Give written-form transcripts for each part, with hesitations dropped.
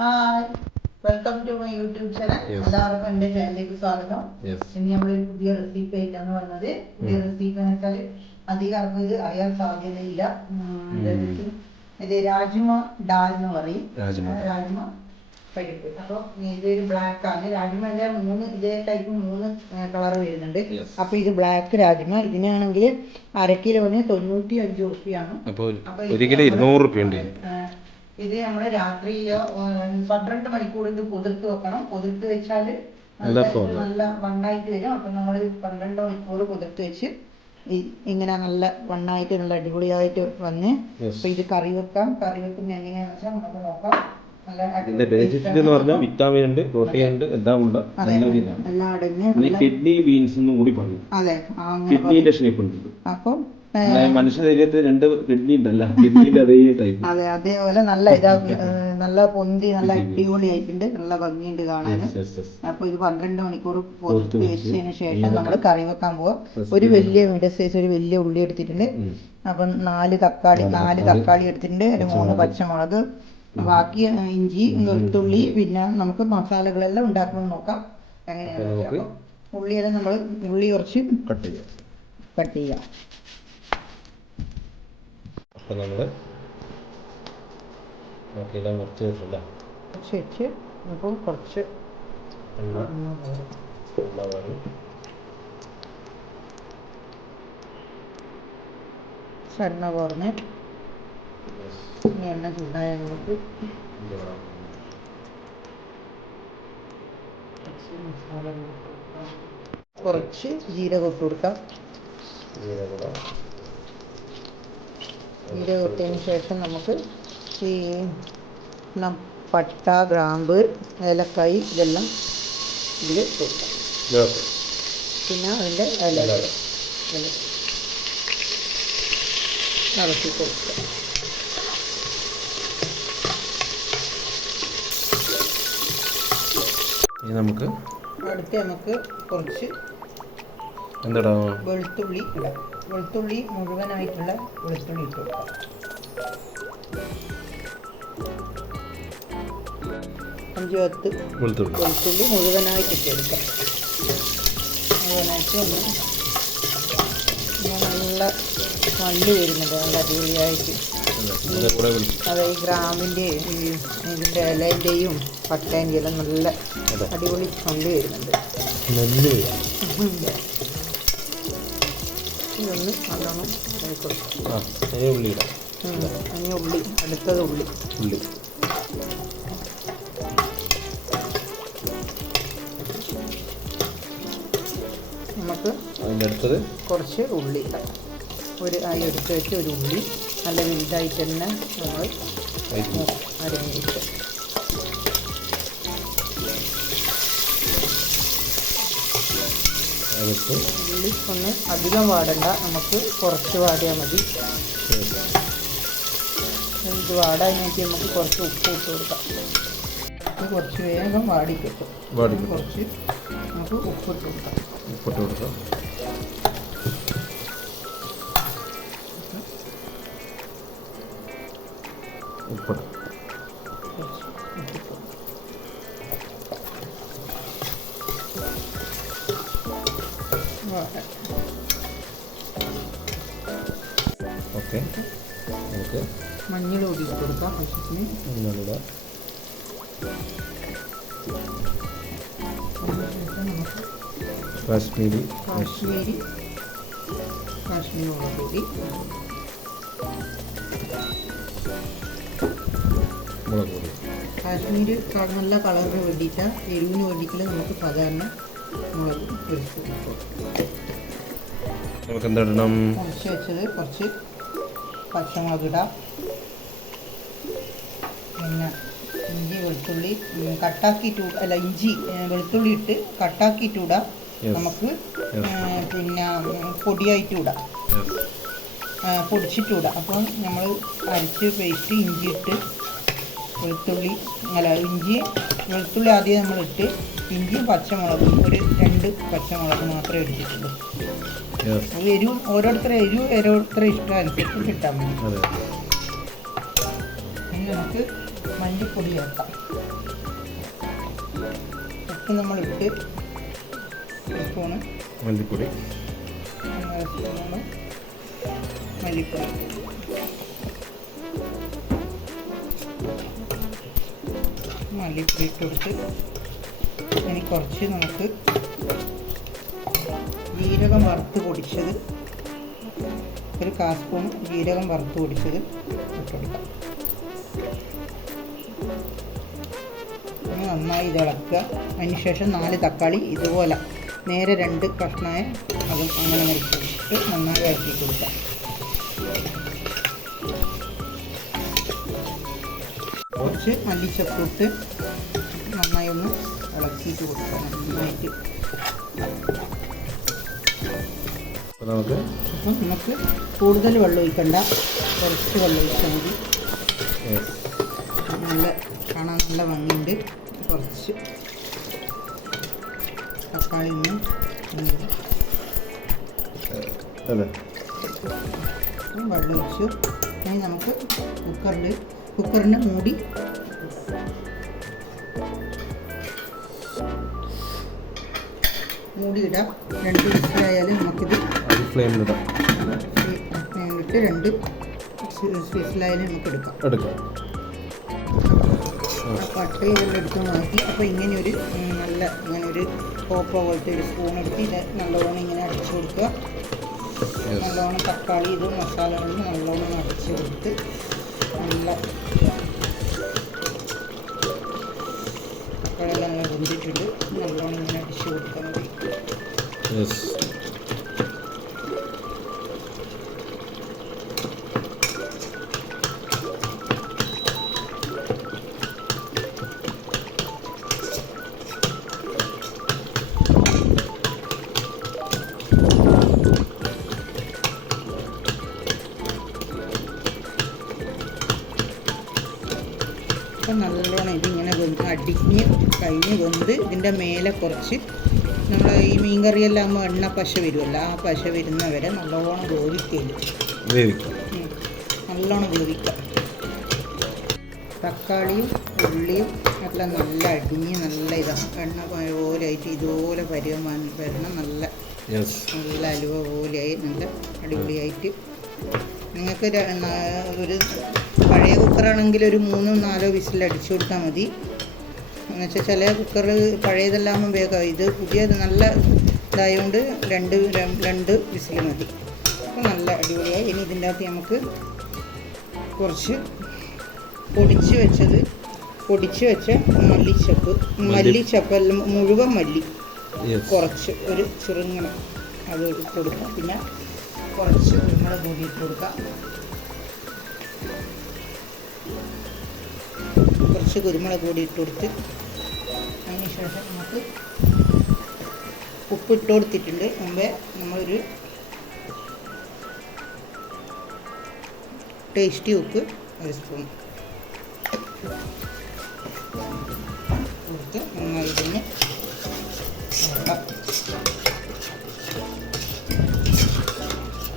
Hi, welcome to my YouTube channel. എല്ലാവർക്കും എൻ്റെ ചാനലിലേക്ക് സ്വാഗതം. ഇനി നമ്മളൊരു പുതിയ റെസിപ്പി ആയിട്ടാണ് വന്നത്. പുതിയ റെസിപ്പി എന്ന് വെച്ചാൽ അധികം ആർക്കും ഇത് അറിയാൻ സാധ്യതയില്ല. ഇത് രാജ്മ ഡാൽ എന്ന് പറയും. രാജ്മ പരിപ്പ്. അപ്പോൾ ഇതൊരു ബ്ലാക്ക് ആണ്. രാജ്മയുടെ ഇതേ ടൈപ്പ് 3 കളർ വരുന്നുണ്ട്. അപ്പൊ ഇത് ബ്ലാക്ക് രാജ്മ. ഇതിനാണെങ്കിൽ 1/2 കിലോന് 95 റുപ്യാണ്. അപ്പോൾ 1 കിലോ 200 റുപ്യ. ഇത് നമ്മൾ രാത്രി 12 മണിക്കൂർ ഇത് കുതിർത്ത് വെക്കണം. കുതിർത്ത് വെച്ചാൽ നല്ല വണ്ണായിട്ട് വരും. അപ്പൊ നമ്മൾ 12 മണിക്കൂർ കുതിർത്ത് വെച്ച് ഇങ്ങനെ നല്ല വണ്ണായിട്ട് നല്ല അടിപൊളിയായിട്ട് വന്ന് അപ്പൊ ഇത് കറി വെക്കാം. കറി വെക്കുന്ന എങ്ങനെയാണെന്ന് വെച്ചാൽ നമുക്ക് നോക്കാം. ഇതിന്റെ ബെനിഫിറ്റ് എന്ന് പറഞ്ഞാൽ വിറ്റാമിൻ ഉണ്ട്, പ്രോട്ടീൻ ഉണ്ട്, എല്ലാം ഉണ്ട്. കിഡ്നി ബീൻസ് എന്നും കൂടി പറയും. അതെ, കിഡ്നിന്റെ ഷേപ്പ് ഉണ്ട്. അപ്പം മനുഷ്യ ശരീരത്തിൽ 2 കിഡ്നി ഉണ്ടല്ല, കിഡ്നിന്റെ അതേ ടൈപ്പ്. അതെ, അതേപോലെ നല്ല നല്ല പൊന്തി നല്ല അടിപൊളി ആയിട്ടുണ്ട്. നല്ല ഭംഗിയുണ്ട് കാണാൻ. അപ്പൊ ഇത് 12 മണിക്കൂർ പൊതിർത്ത് വെച്ചതിന് ശേഷം നമ്മൾ കറി വെക്കാൻ പോവാം. ഒരു വലിയ മീഡിയം സൈസ് ഒരു വലിയ ഉള്ളി എടുത്തിട്ടുണ്ട്. അപ്പം 4 തക്കാളി എടുത്തിട്ടുണ്ട്. ഒരു 3 പച്ചമുളക്, ബാക്കി ഇഞ്ചി, വെളുത്തുള്ളി, പിന്നെ നമുക്ക് മസാലകളെല്ലാം ഉണ്ടാക്കണം നോക്കാം എങ്ങനെയാണ്. ഉള്ളിയെല്ലാം നമ്മൾ കുറച്ച് കട്ട് ചെയ്യാം. അപ്പോൾ നമ്മൾ നോക്കിയെല്ലാം കുറച്ച് വെച്ചില്ല, വെച്ച് അപ്പോൾ കുറച്ച് എണ്ണ കുറഞ്ഞ് എണ്ണ ചൂടായ നമുക്ക് കുറച്ച് ജീരകം ഇട്ട് കൊടുക്കാം. ജീരകം ഇട്ടതിന് ശേഷം നമുക്ക് ഈ പട്ട, ഗ്രാമ്പ്, ഏലക്കായ് ഇതെല്ലാം ഇതിൽ കൊടുക്കാം. പിന്നെ അതിൻ്റെ ഇലകൾ ഇളക്കി കൊടുക്കുക. നമുക്ക് കുറച്ച് വെളുത്തുള്ളി ഇടാം. വെളുത്തുള്ളി മുഴുവനായിട്ടുള്ള വെളുത്തുള്ളി ഇട്ട് കൊടുക്കാം. 5-10 വെളുത്തുള്ളി മുഴുവനായിട്ട് ഇട്ടെടുക്കാം. മുഴുവനായിട്ട് നല്ല മല്ല് വരുന്നുണ്ട്, നല്ല അടിപൊളിയായിട്ട്. അതെ, ഈ ഗ്രാമിൻ്റെ ഇതിൻ്റെ ഇലേൻ്റെയും പട്ടേൻ്റെയും എല്ലാം നല്ല അടിപൊളി മല്ല് വരുന്നുണ്ട്. ഇതൊന്ന് നല്ലോണം കൊടുക്കാം. ഉള്ളി, അടുത്തത് ഉള്ളി. നമുക്ക് അതിൻ്റെ അടുത്തത് കുറച്ച് ഉള്ളി ഇടാം. എടുത്ത് വെച്ച് ഒരു ഉള്ളി നല്ല വലുതായിട്ട് തന്നെ നമ്മൾ അരിഞ്ഞിട്ട് ഉള്ളി ഒന്ന് അധികം വാടണ്ട, നമുക്ക് കുറച്ച് വാടിയാൽ മതി. ഇത് വാടാൻ വേണ്ടി നമുക്ക് കുറച്ച് ഉപ്പ് ഇട്ട് കൊടുക്കാം. കുറച്ച് വേഗം വാടി കിട്ടും. കുറച്ച് നമുക്ക് ഉപ്പിട്ട് കൊടുക്കാം. ഓക്കെ, നമുക്ക് മഞ്ഞൾ പൊടി ഇട്ട് കൊടുക്കാം. കാശ്മീരി മുളക് പൊടി, കാശ്മീരി നല്ല കളറിന് വേണ്ടിയിട്ട്, എരിവിന് വേണ്ടിയിട്ട് നമുക്ക് സാധാരണ മുളക് നമുക്ക് എന്തിടണം? കുറച്ച് വെച്ചത് കുറച്ച് പച്ചമുളക് ഇടാം. പിന്നെ ഇഞ്ചി വെളുത്തുള്ളി ഇഞ്ചി വെളുത്തുള്ളി ഇട്ട് കട്ടാക്കിയിട്ടിടാം. നമുക്ക് പിന്നെ പൊടിയായിട്ടിടാം, പൊടിച്ചിട്ടിടാം. അപ്പം നമ്മൾ അരച്ച് പേസ്റ്റ് ഇഞ്ചി ഇട്ട് വെളുത്തുള്ളി ആദ്യം നമ്മളിട്ട് ഇഞ്ചിയും പച്ചമുളകും ഒരു 2 പച്ചമുളക് മാത്രമേ എടുത്തിട്ടുള്ളൂ. എരിവ് ഓരോരുത്തരുടെ ഇഷ്ടം അനുസരിച്ച് കിട്ടാൻ മതി. പിന്നെ നമുക്ക് മല്ലിപ്പൊടി ചേർക്കാം. ഉപ്പ് നമ്മളിട്ട് ഒരു സ്പൂണ് മല്ലിപ്പൊടി, 1 സ്പൂണ് മല്ലിപ്പൊടി, മല്ലിപ്പൊടി ഇട്ട് കൊടുത്ത് ഇനി കുറച്ച് നമുക്ക് ജീരകം വറുത്ത് പൊടിച്ചത്, ഒരു 1/4 സ്പൂൺ ജീരകം വറുത്ത് പൊടിച്ചത് ഇട്ട് കൊടുക്കാം. നന്നായി ഇത് ഇളക്കുക. അതിന് ശേഷം 4 തക്കാളി ഇതുപോലെ നേരെ 2 കഷ്ണമായ അതും അങ്ങനെ മുറിച്ചിട്ട് നന്നായി ഇളക്കി കൊടുക്കാം. കുറച്ച് മല്ലിച്ചപ്പ് ഇട്ട് നന്നായി ഒന്ന് ഇളക്കിയിട്ട് കൊടുക്കാം. നന്നായിട്ട് അപ്പം നമുക്ക് കൂടുതൽ വെള്ളം ഒഴിക്കണ്ട, കുറച്ച് വെള്ളം ഒഴിച്ചാൽ മതി. നല്ല കാണാൻ നല്ല ഭംഗിയുണ്ട്. കുറച്ച് തക്കാളി ഒന്ന് വെള്ളം ഒഴിച്ചു. ഇനി നമുക്ക് കുക്കറിന് മൂടി ഇടാം. 2 വിസിലായാലും നമുക്കിത് ഫ്ലെയിമിലിട്ട് 2 വിസിലായാലും നമുക്ക് എടുക്കാം. പട്ടയും ഇതെല്ലാം എടുത്ത് മാറ്റി. അപ്പോൾ ഇങ്ങനെയൊരു ഇങ്ങനൊരു കോപ്പ പോലത്തെ ഒരു സ്പൂൺ എടുത്ത് ഇത് നല്ലോണം ഇങ്ങനെ അടച്ചു കൊടുക്കുക. നല്ലോണം തക്കാളി ഇത് മസാല കൊണ്ട് നല്ലോണം അടച്ച് കൊടുത്ത് തക്കാളിയെല്ലാം നല്ല വെന്തിട്ടുണ്ട്. നല്ലോണം ഇങ്ങനെ അടിച്ച് കൊടുത്താൽ മതി. നല്ലോണം ഇതിങ്ങനെ അടിഞ്ഞ് കഴിഞ്ഞ് വെന്ത് ഇതിൻ്റെ മേലെ കുറച്ച് നമ്മൾ ഈ മീൻകറിയെല്ലാം ആകുമ്പോൾ എണ്ണ പശ വരുമല്ലോ, ആ പശ വരുന്നവരെ നല്ലോണം നല്ലോണം വേവിക്കാം. തക്കാളിയും ഉള്ളിയും എല്ലാം നല്ല അടിഞ്ഞ് നല്ല ഇതാണ് എണ്ണ പോലെയായിട്ട് ഇതുപോലെ വരണം. നല്ല അലുവ പോലെയായി നല്ല അടിപൊളിയായിട്ട്. നിങ്ങൾക്ക് ഒരു പഴയ കുക്കറാണെങ്കിൽ ഒരു 3-4 വിസിൽ അടിച്ചു കൊടുത്താൽ മതി. എന്നുവെച്ചാൽ ചില കുക്കർ പഴയതെല്ലാം വേഗം, ഇത് പുതിയത് നല്ല ഇതായതുകൊണ്ട് 2 വിസിൽ മതി. അപ്പോൾ നല്ല അടിപൊളിയായി. ഇനി ഇതിൻ്റെ അകത്ത് നമുക്ക് കുറച്ച് പൊടിച്ച് വെച്ച മല്ലിച്ചപ്പ് എല്ലാം മുഴുവൻ മല്ലി കുറച്ച് ഒരു ചെറുങ്ങനെ അത് ഇട്ട് കൊടുക്കാം. പിന്നെ കുറച്ച് കുരുമുളക് പൊടി ഇട്ട് കൊടുക്കാം. കുറച്ച് കുരുമുളക് പൊടി ഇട്ട് കൊടുത്ത് അതിന് ശേഷം നമുക്ക് ഉപ്പിട്ട് കൊടുത്തിട്ടുണ്ട്. മുമ്പേ നമ്മളൊരു ടേസ്റ്റി ഉപ്പ് 1 സ്പൂൺ കൊടുത്ത് നന്നായി ഇതിന് നോക്കാം.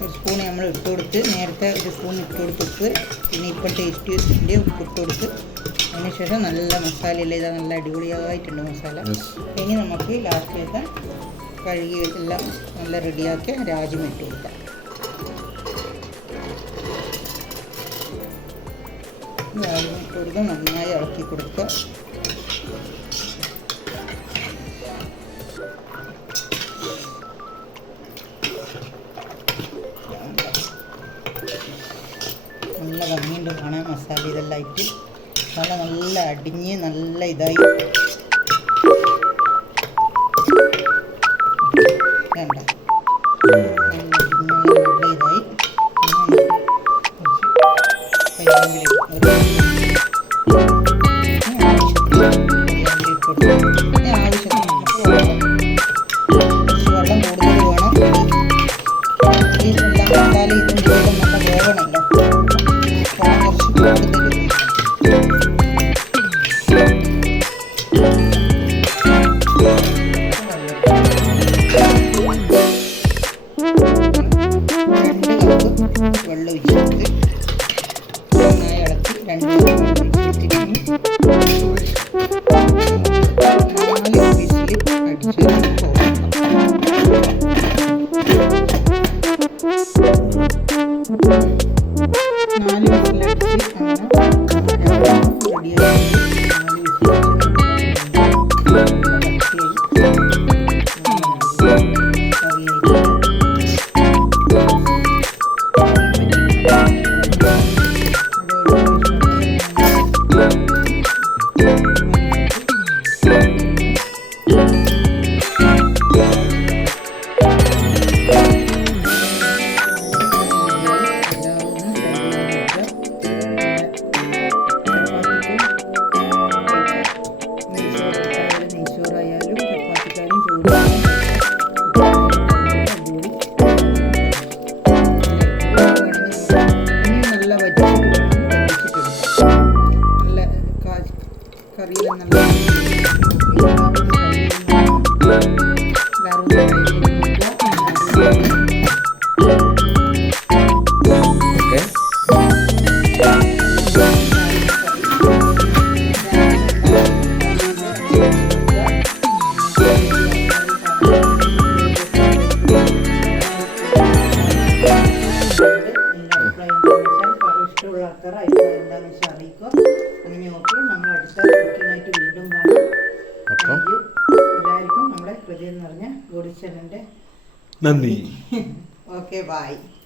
1 സ്പൂൺ നമ്മൾ ഇട്ട് കൊടുത്ത്, നേരത്തെ 1 സ്പൂൺ ഇട്ട് കൊടുത്ത് ഉപ്പ്, പിന്നെ ഇപ്പം ടേസ്റ്റിൻ്റെ ഉപ്പ് ഇട്ട് കൊടുത്ത് അതിന് ശേഷം നല്ല മസാലയില്ല, ഇതാ നല്ല അടിപൊളിയായിട്ടുണ്ട് മസാല. ഇനി നമുക്ക് ലാസ്റ്റിലത്തെ കഴുകി എല്ലാം നല്ല റെഡിയാക്കി രാജ്യം ഇട്ട് കൊടുക്കാം. രാജ്യം ഇട്ട് കൊടുക്കുക, നന്നായി ഇളക്കി കൊടുക്കുക. നല്ല ഭംഗിയുണ്ട് കാണാൻ മസാല ഇതെല്ലാം ഇട്ട് നല്ല അടിഞ്ഞ് നല്ല ഇതായി വേണ്ട നല്ല ഇതായി. ആവശ്യത്തിന് നമുക്ക് വെള്ളം കൂടുതൽ വേണം. ഇതെല്ലാം മസാല ഇതും കൂടെ നല്ല വേവണമല്ലോ, കുറച്ച് കൂടുതൽ വെള്ളം ഒഴിച്ചിട്ട് നന്നായി ഇളക്കി 2 വെച്ചിട്ട് നന്ദി. Okay bye.